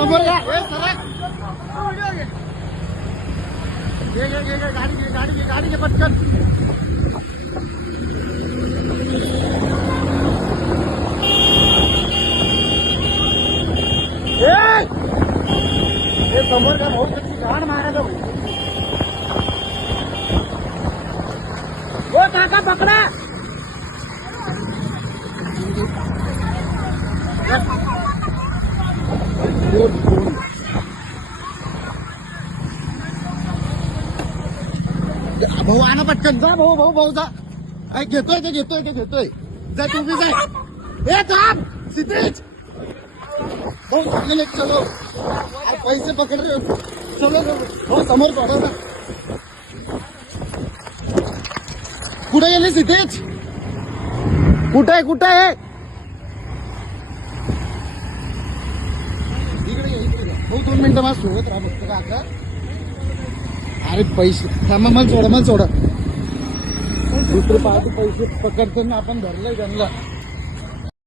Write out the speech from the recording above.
समोर घ्या. गाडी घे पटकन. हे समोर घ्या भाऊ, त्याची गाड मारायला भाऊ. हो काका पकडा. भाऊ आणा पटकन. जा भाऊ भाऊ भाऊ जा. घेतोय जा तुम्ही जाय. हे थांब सिद्धेश भाऊ. चांगले चलो. पैसे पकड रे. चलो भाऊ समोर पडा ना. कुठे गेले सिद्धेश? कुठे आहे इकडे भाऊ 2 मिनिटं मला सोडत राहा फक्त काका. अरे पैसे थांबा. मला सोडा. दुसरे पार्टी पैसे पकडताना आपण धरलंय त्यांना.